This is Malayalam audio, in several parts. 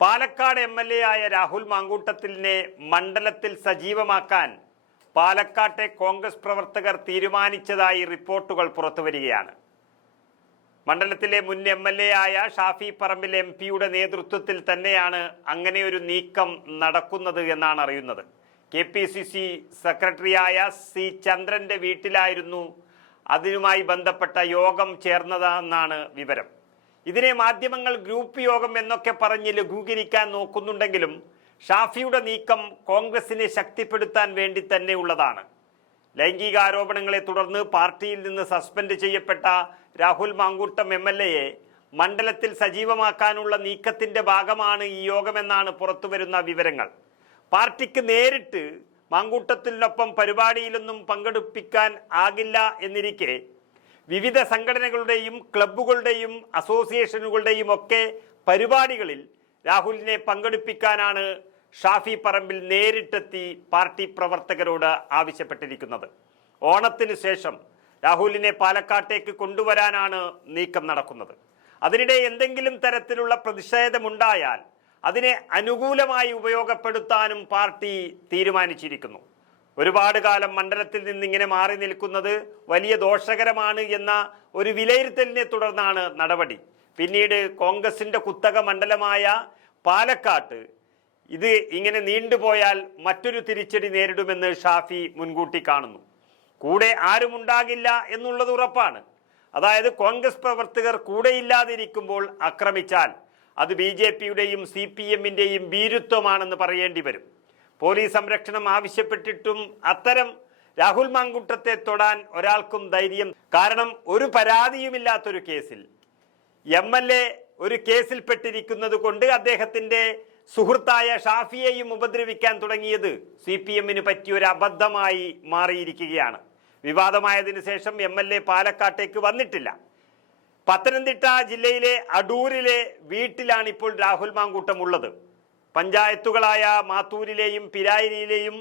പാലക്കാട് എം.എൽ.എ ആയ രാഹുൽ മാങ്കൂട്ടത്തിലിനെ മണ്ഡലത്തിൽ സജീവമാക്കാൻ പാലക്കാട്ടെ കോൺഗ്രസ് പ്രവർത്തകർ തീരുമാനിച്ചതായി റിപ്പോർട്ടുകൾ പുറത്തുവരികയാണ്. മണ്ഡലത്തിലെ മുൻ എം.എൽ.എ ആയ ഷാഫി പറമ്പിൽ എം.പിയുടെ നേതൃത്വത്തിൽ തന്നെയാണ് അങ്ങനെയൊരു നീക്കം നടക്കുന്നത് എന്നാണ് അറിയുന്നത്. കെ.പി.സി.സി സെക്രട്ടറിയായ സി ചന്ദ്രന്റെ വീട്ടിലായിരുന്നു അതിനുമായി ബന്ധപ്പെട്ട യോഗം ചേർന്നതെന്നാണ് വിവരം. ഇതിനെ മാധ്യമങ്ങൾ ഗ്രൂപ്പ് യോഗം എന്നൊക്കെ പറഞ്ഞ് ലഘൂകരിക്കാൻ നോക്കുന്നുണ്ടെങ്കിലും ഷാഫിയുടെ നീക്കം കോൺഗ്രസിനെ ശക്തിപ്പെടുത്താൻ വേണ്ടി തന്നെ ഉള്ളതാണ്. ലൈംഗികാരോപണങ്ങളെ തുടർന്ന് പാർട്ടിയിൽ നിന്ന് സസ്പെൻഡ് ചെയ്യപ്പെട്ട രാഹുൽ മാങ്കൂട്ടം എം.എൽ.എയെ മണ്ഡലത്തിൽ സജീവമാക്കാനുള്ള നീക്കത്തിന്റെ ഭാഗമാണ് ഈ യോഗമെന്നാണ് പുറത്തുവരുന്ന വിവരങ്ങൾ. പാർട്ടിക്ക് നേരിട്ട് മാങ്കൂട്ടത്തിനൊപ്പം പരിപാടിയിലൊന്നും പങ്കെടുപ്പിക്കാൻ ആകില്ല എന്നിരിക്കെ വിവിധ സംഘടനകളുടെയും ക്ലബ്ബുകളുടെയും അസോസിയേഷനുകളുടെയും ഒക്കെ പരിപാടികളിൽ രാഹുലിനെ പങ്കെടുപ്പിക്കാനാണ് ഷാഫി പറമ്പിൽ നേരിട്ടെത്തി പാർട്ടി പ്രവർത്തകരോട് ആവശ്യപ്പെട്ടിരിക്കുന്നത്. ഓണത്തിന് ശേഷം രാഹുലിനെ പാലക്കാട്ടേക്ക് കൊണ്ടുവരാനാണ് നീക്കം നടക്കുന്നത്. അതിനിടെ എന്തെങ്കിലും തരത്തിലുള്ള പ്രതിഷേധമുണ്ടായാൽ അതിനെ അനുകൂലമായി ഉപയോഗപ്പെടുത്താനും പാർട്ടി തീരുമാനിച്ചിരിക്കുന്നു. ഒരുപാട് കാലം മണ്ഡലത്തിൽ നിന്നിങ്ങനെ മാറി നിൽക്കുന്നത് വലിയ ദോഷകരമാണ് എന്ന ഒരു വിലയിരുത്തലിനെ തുടർന്നാണ് നടപടി. പിന്നീട് കോൺഗ്രസിന്റെ കുത്തക മണ്ഡലമായ പാലക്കാട്ട് ഇത് ഇങ്ങനെ നീണ്ടുപോയാൽ മറ്റൊരു തിരിച്ചടി നേരിടുമെന്ന് ഷാഫി മുൻകൂട്ടി കാണുന്നു. കൂടെ ആരുമുണ്ടാകില്ല എന്നുള്ളത് ഉറപ്പാണ്. അതായത് കോൺഗ്രസ് പ്രവർത്തകർ കൂടെയില്ലാതിരിക്കുമ്പോൾ ആക്രമിച്ചാൽ അത് BJP-യുടെയും CPM-ന്റെയും ഭീരുത്വമാണെന്ന് പറയേണ്ടി വരും. പോലീസ് സംരക്ഷണം ആവശ്യപ്പെട്ടിട്ടും അത്തരം രാഹുൽ മാങ്കൂട്ടത്തെ തൊടാൻ ഒരാൾക്കും ധൈര്യം. കാരണം ഒരു പരാതിയുമില്ലാത്തൊരു കേസിൽ MLA ഒരു കേസിൽപ്പെട്ടിരിക്കുന്നത് കൊണ്ട് അദ്ദേഹത്തിന്റെ സുഹൃത്തായ ഷാഫിയെയും ഉപദ്രവിക്കാൻ തുടങ്ങിയത് CPM-ന് പറ്റിയൊരു അബദ്ധമായി മാറിയിരിക്കുകയാണ്. വിവാദമായതിനു ശേഷം MLA പാലക്കാട്ടേക്ക് വന്നിട്ടില്ല. പത്തനംതിട്ട ജില്ലയിലെ അടൂരിലെ വീട്ടിലാണ് ഇപ്പോൾ രാഹുൽ മാങ്കൂട്ടം ഉള്ളത്. പഞ്ചായത്തുകളായ മാത്തൂരിലെയും പിരായിരിയിലെയും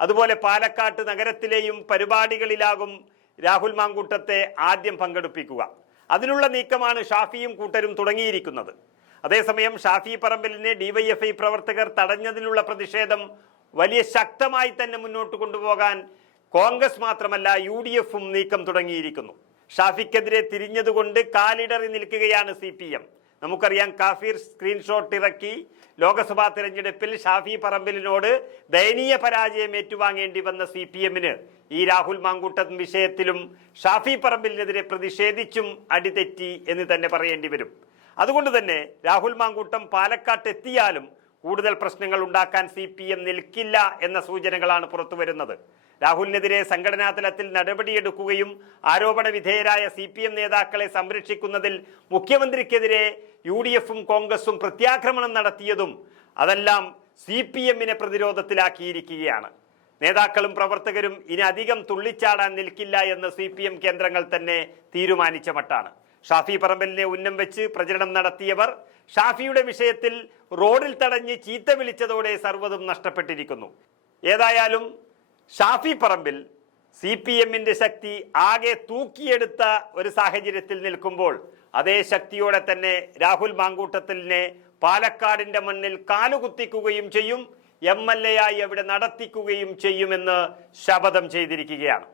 അതുപോലെ പാലക്കാട്ട് നഗരത്തിലെയും പരിപാടികളിലാകും രാഹുൽ മാങ്കൂട്ടത്തെ ആദ്യം പങ്കെടുപ്പിക്കുക. അതിനുള്ള നീക്കമാണ് ഷാഫിയും കൂട്ടരും തുടങ്ങിയിരിക്കുന്നത്. അതേസമയം ഷാഫി പറമ്പിലിനെ DYFI പ്രവർത്തകർ തടഞ്ഞതിലുള്ള പ്രതിഷേധം വലിയ ശക്തമായി തന്നെ മുന്നോട്ട് കൊണ്ടുപോകാൻ കോൺഗ്രസ് മാത്രമല്ല UDF-ഉം നീക്കം തുടങ്ങിയിരിക്കുന്നു. ഷാഫിക്കെതിരെ തിരിഞ്ഞതുകൊണ്ട് കാലിടറി നിൽക്കുകയാണ് CPM. നമുക്കറിയാം, കാഫിർ സ്ക്രീൻഷോട്ട് ഇറക്കി ലോക്സഭാ തെരഞ്ഞെടുപ്പിൽ ഷാഫി പറമ്പിലിനോട് ദയനീയ പരാജയം ഏറ്റുവാങ്ങേണ്ടി വന്ന CPM-ന് ഈ രാഹുൽ മാങ്കൂട്ടം വിഷയത്തിലും ഷാഫി പറമ്പിലിനെതിരെ പ്രതിഷേധിച്ചും അടിതെറ്റി എന്ന് തന്നെ പറയേണ്ടി വരും. അതുകൊണ്ട് തന്നെ രാഹുൽ മാങ്കൂട്ടം പാലക്കാട്ട് എത്തിയാലും കൂടുതൽ പ്രശ്നങ്ങൾ ഉണ്ടാക്കാൻ CPM നിൽക്കില്ല എന്ന സൂചനകളാണ് പുറത്തുവരുന്നത്. രാഹുലിനെതിരെ സംഘടനാ തലത്തിൽ നടപടിയെടുക്കുകയും ആരോപണ വിധേയരായ CPM നേതാക്കളെ സംരക്ഷിക്കുന്നതിൽ മുഖ്യമന്ത്രിക്കെതിരെ UDF-ഉം കോൺഗ്രസും പ്രത്യാക്രമണം നടത്തിയതും അതെല്ലാം CPM-നെ പ്രതിരോധത്തിലാക്കിയിരിക്കുകയാണ്. നേതാക്കളും പ്രവർത്തകരും ഇനി അധികം തുള്ളിച്ചാടാൻ നിൽക്കില്ല എന്ന് CPM കേന്ദ്രങ്ങൾ തന്നെ തീരുമാനിച്ച മട്ടാണ്. ഷാഫി പറമ്പലിനെ ഉന്നം വെച്ച് പ്രചരണം നടത്തിയവർ ഷാഫിയുടെ വിഷയത്തിൽ റോഡിൽ തടഞ്ഞ് ചീത്ത വിളിച്ചതോടെ സർവ്വതും നഷ്ടപ്പെട്ടിരിക്കുന്നു. ഏതായാലും ഷാഫി പറമ്പിൽ CPM-ന്റെ ശക്തി ആകെ തൂക്കിയെടുത്ത ഒരു സാഹചര്യത്തിൽ നിൽക്കുമ്പോൾ അതേ ശക്തിയോടെ തന്നെ രാഹുൽ മാങ്കൂട്ടത്തിലിനെ പാലക്കാടിന്റെ മണ്ണിൽ കാലുകുത്തിക്കുകയും ചെയ്യും, MLA ആയി അവിടെ നടത്തിക്കുകയും ചെയ്യുമെന്ന് ശപഥം ചെയ്തിരിക്കുകയാണ്.